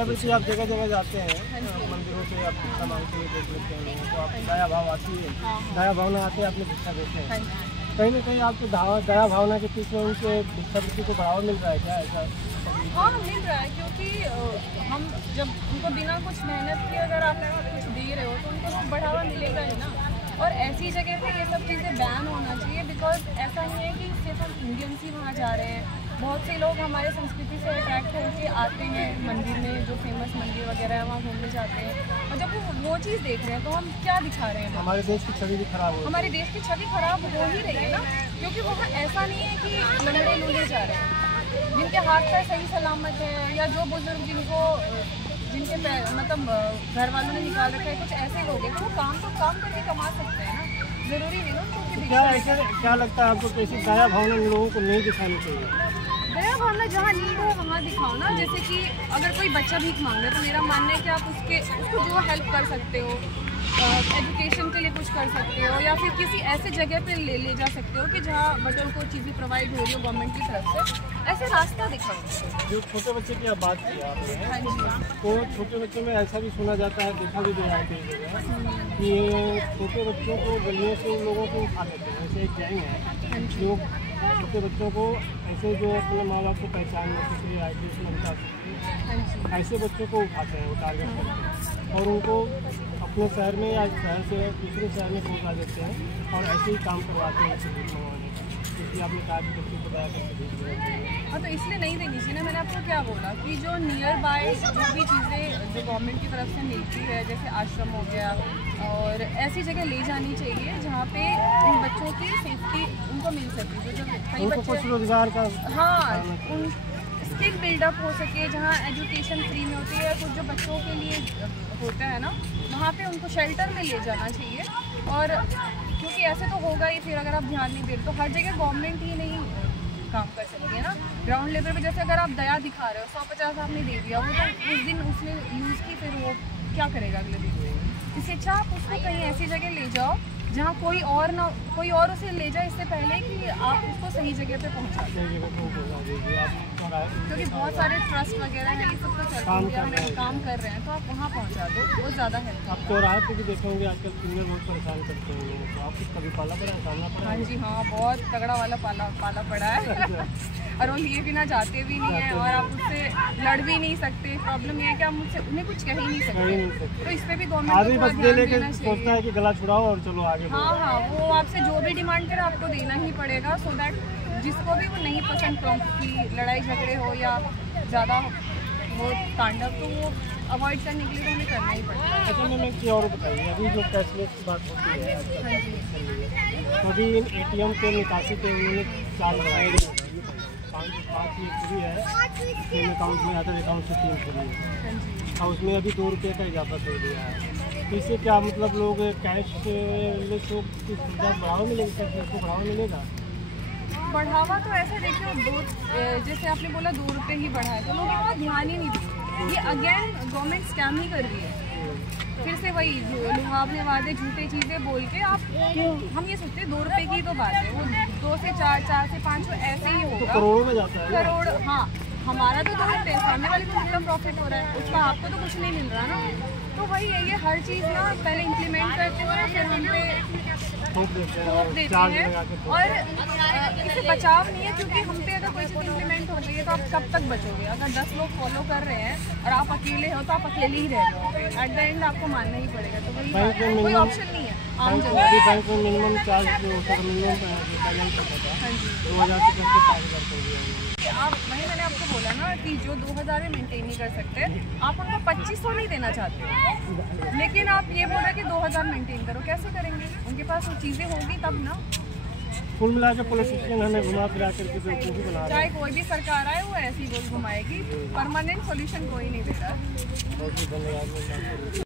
भिक्षावृत्ति आप जगह जगह जाते हैं, मंदिरों से आप भिक्षा मांगते हुए देख लेते हैं लोगों को, आप दया भाव आती है, दया भावना आती है, आपने भिक्षा देते हैं, कहीं ना कहीं आपको दया भावना के पीछे उनके भिक्षावृत्ति को बढ़ावा मिल रहा है क्या ऐसा? हाँ मिल रहा है, क्योंकि हम जब उनको बिना कुछ मेहनत के अगर आप कुछ दे रहे हो तो उनको वो बढ़ावा मिलेगा ही ना। और ऐसी जगह पे ये सब चीज़ें बैन होना चाहिए, बिकॉज ऐसा नहीं है कि सिर्फ हम इंडियंस ही वहाँ जा रहे हैं, बहुत से लोग हमारे संस्कृति से अट्रैक्ट होकर आते हैं मंदिर में, जो फेमस मंदिर वगैरह है वहाँ घूमने जाते हैं, और जब वो चीज़ देख रहे हैं तो हम क्या दिखा रहे हैं? हमारे देश की छवि भी खराब हो, हमारे देश की छवि खराब हो ही रही है ना, क्योंकि वहाँ ऐसा नहीं है कि लंगड़े लूले जा रहे हैं, जिनके हाथ पैर सही सलामत है, या जो बुजुर्ग जिनके मतलब घर वालों ने निकाल रखा है, कुछ ऐसे लोग हैं तो वो काम करके कमा सकते हैं ना, जरूरी नहीं ना उनको। क्या लगता है आपको कैसी दया भावना लोगों को नहीं दिखानी चाहिए? दया भावना जहाँ नीड हो वहाँ दिखाओ ना। जैसे कि अगर कोई बच्चा भीख मांग रहा है तो मेरा मानना है कि आप उसको जो हेल्प कर सकते हो, एजुकेशन के लिए कुछ कर सकते हो, या फिर किसी ऐसे जगह पे ले जा सकते हो कि जहाँ बच्चों को चीज़ें प्रोवाइड हो रही हो गवर्नमेंट की तरफ से, ऐसे रास्ता दिखाओ। जो छोटे बच्चे की आप बात की आपने, हाँ जी, तो छोटे बच्चों में ऐसा भी सुना जाता है, देखा भी गया है कई जगह कि छोटे बच्चों को गलियों से उन लोगों को उठा लेते हैं, ऐसे एक गैंग है जो छोटे बच्चों को ऐसे जो अपने माँ बाप को पहचान किसी आईपीएस में बता सकते हैं, ऐसे बच्चों को उठाते हैं, वो टारगेट करते हैं और उनको अपने शहर में या शहर से दूसरे शहर में पहुँचा देते हैं और ऐसे ही काम करवाते हैं उनसे भीख मंगवाने, क्योंकि आपने कहा कि बच्चों को दया करके भीख देना चाहिए। हाँ, तो इसलिए नहीं देनी चाहिए ना। मैंने आपको क्या बोला कि जो नियर बाय जो भी चीज़ें जो गवर्नमेंट की तरफ से मिलती है, जैसे आश्रम हो गया, और ऐसी जगह ले जानी चाहिए जहाँ पे उन बच्चों की सेफ्टी उनको मिल सके, जो कई बच्चे कुछ रोजगार का, हाँ, उन स्किल बिल्डअप हो सके, जहाँ एजुकेशन फ्री में होती है, कुछ जो बच्चों के लिए होता है ना, वहाँ पे उनको शेल्टर में ले जाना चाहिए। और क्योंकि ऐसे तो होगा ही, फिर अगर आप ध्यान नहीं दे तो हर जगह गवर्नमेंट ही नहीं काम कर सकती है ना। ग्राउंड लेवल पे जैसे अगर आप दया दिखा रहे हो, 150 आपने दे दिया, वो तो उस दिन उसने यूज़ की, फिर वो क्या करेगा अगले दिन? इससे अच्छा आप उसको कहीं ऐसी जगह ले जाओ जहाँ कोई और उसे ले जाए, इससे पहले कि आप उसको सही जगह पे पहुँचा दें। क्योंकि बहुत सारे ट्रस्ट वगैरह है, ये सब तो सोशल मीडिया में काम कर रहे हैं, तो आप वहाँ पहुँचा दो, वो ज़्यादा हेल्प। आप चौराहे पे भी देखेंगे आजकल सिंगर बहुत परेशान करते हैं लोगों को, आपको कभी पाला पड़ा है, सामना पड़ा? हाँ जी, हाँ, बहुत तगड़ा वाला पाला पड़ा है और वो लिए बिना जाते भी नहीं है, और आप उससे लड़ भी नहीं सकते। प्रॉब्लम ये है कि आप मुझसे उन्हें कुछ कह ही नहीं सकते, तो इस पर भी गवर्नमेंट को ध्यान देना सोचता है कि गला छुड़ाओ और चलो आगे। हाँ, वो आपसे जो भी डिमांड करे आपको देना ही पड़ेगा, सो दैट जिसको भी वो नहीं पसंद की लड़ाई झगड़े हो या ज़्यादा वो तांडव, तो वो अवॉइड करने के लिए तो हमें करना ही पड़ेगा। अच्छा, मैंने की और बताइए, अभी जो कैशलेस की बात होती है, अभी ATM पे निकासी पे उन्होंने चार्ज लगाए गए, 5 फ्री है, सेम अकाउंट में अदर अकाउंट से 3 फ्री है, और उसमें अभी 2 रुपये का इजाफा कर दिया है। इससे क्या मतलब लोग कैश की सुविधा बढ़ावा मिलेगी, कैशलेस को बढ़ावा मिलेगा? बढ़ावा तो ऐसे देखिए, जैसे आपने बोला 2 रुपये ही बढ़ा है, तो लोग इतना ध्यान ही नहीं देते। ये अगेन गवर्नमेंट स्कैम ही कर रही है, फिर से वही लुभावने वादे झूठे चीज़ें बोल के आप, हम ये सोचते हैं 2 रुपये की तो बात है, वो 2 से 4, 4 से 5 ऐसे ही होगा, तो करोड़ों में जाता है। करोड़, हाँ, हमारा तो 2 रुपये, सामने वाले को कितना प्रॉफिट हो रहा है, उसका आपको तो कुछ नहीं मिल रहा ना। तो वही है, ये हर चीज़ ना पहले इम्प्लीमेंट करते हुए फिर हम पे थोप देते हैं, और इससे बचाव नहीं है, क्योंकि हम पे अगर कोई चीज़ इम्प्लीमेंट हो गई है तो आप कब तक बचोगे? अगर 10 लोग फॉलो कर रहे हैं और आप अकेले हो तो आप अकेले ही रह जाओगे, एट द एंड आपको मानना ही पड़ेगा। तो वही कोई ऑप्शन नहीं है आम जनता। बैंक में मिनिमम चार्ज जो होता है, मिनिमम बैलेंस होता है 2000 से करके 5000 कर दिया। आप वही मैंने आपको बोला ना कि जो 2000 में मेंटेन नहीं कर सकते, आप उनको 2500 नहीं देना चाहते, लेकिन आप ये बोल रहे कि 2000 मेंटेन करो, कैसे करेंगे? उनके पास वो चीज़ें होगी तब ना। कुल मिला के पॉलिटिशियन हमें घुमा फिरा करके बेवकूफ़ी बना रहे हैं। चाहे कोई भी सरकार आए, वो ऐसी गोल घुमाएगी, परमानेंट सोल्यूशन कोई नहीं देता। बहुत धन्यवाद।